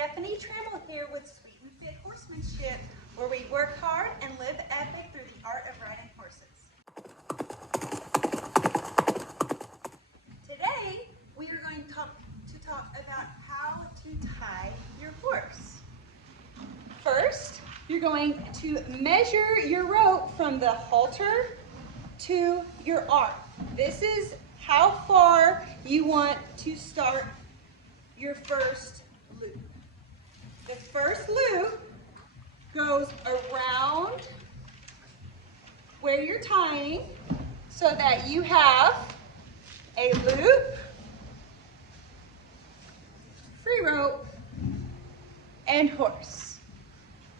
Stephanie Trammell here with Sweet and Fit Horsemanship, where we work hard and live epic through the art of riding horses. Today, we are going to talk about how to tie your horse. First, you're going to measure your rope from the halter to your arm. This is how far you want to start your first loop. The first loop goes around where you're tying so that you have a loop, free rope, and horse.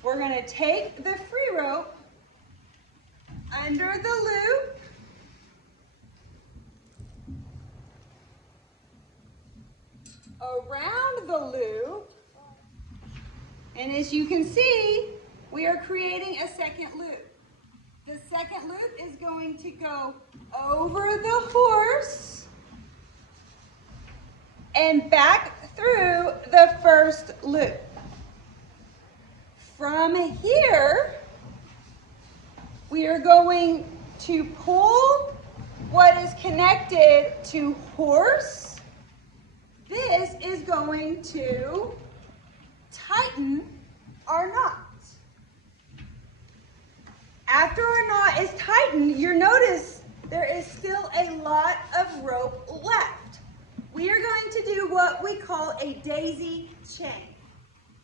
We're going to take the free rope under the loop around the loop, and as you can see, we are creating a second loop. The second loop is going to go over the horse and back through the first loop. From here, we are going to pull what is connected to horse. This is going to tighten our knot. After our knot is tightened, you'll notice there is still a lot of rope left. We are going to do what we call a daisy chain.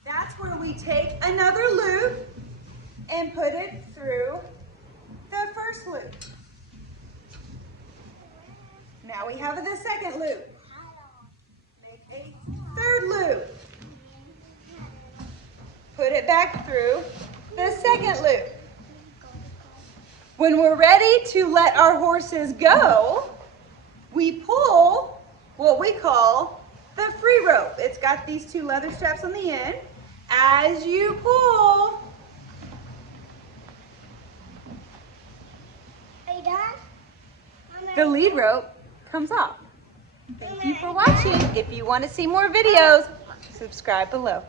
That's where we take another loop and put it through the first loop. Now we have the second loop. Make a third loop. Put it back through the second loop. When we're ready to let our horses go, we pull what we call the free rope. It's got these two leather straps on the end. As you pull, are you done? the lead rope comes off. Thank you for watching. If you want to see more videos, subscribe below.